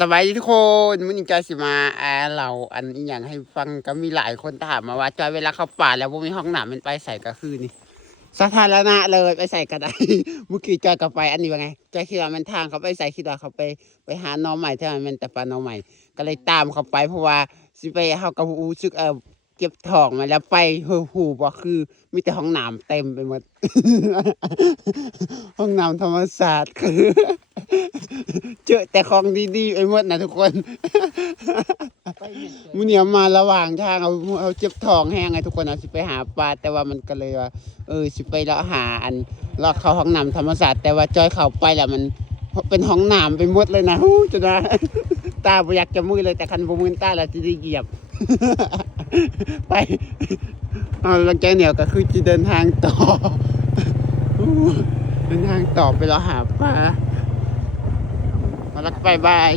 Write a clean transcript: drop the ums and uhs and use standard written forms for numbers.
สบายดีทุกคนมื้อนี้จอยสิมาเราอันนี้อย่างให้ฟังก็มีหลายคนถามมาว่าจอยเวลาเข้าป่าแล้วบ่มีห้องน้ำมันไปใส่ก็คือนี่สาธารณะเลยไปใส่ก็ได้ เมื่อกี้จอยก็ไปอันนี้ว่าไงจอยคิดว่ามันทางเขาไปใส่คิดว่าเขาไปหาหน่อใหม่ที่มันแต่ปลาหน่อใหม่ก็เลยตามเขาไปเพราะว่าสิไปเฮาก็รู้สึกเก็บทองมาแล้วไปหูบ่คือมีแต่ห้องน้ำเต็มไปหมด ห้องน้ำธรรมศาสตร์คือเจอแต่ของดีๆไปหมดนะทุกคนมื้อนี้มาระหว่างทางเอาเจ็บท้องแห้งไงทุกคนเอาสิไปหาปลาแต่ว่ามันก็เลยว่าสิไปเลาะหาอันเลาะเข้าห้องน้ำธรรมศาสตร์แต่ว่าจอยเข้าไปแล้วมันเป็นห้องน้ำไปหมดเลยนะจะนะตาบ่อยากจะมือเลยแต่คันบ่มือตาแล้วสิได้เหยียบไปหลังจากเหนียวก็คือจะเดินทางต่อเดินทางต่อไปเลาะหาปลามาลักบาย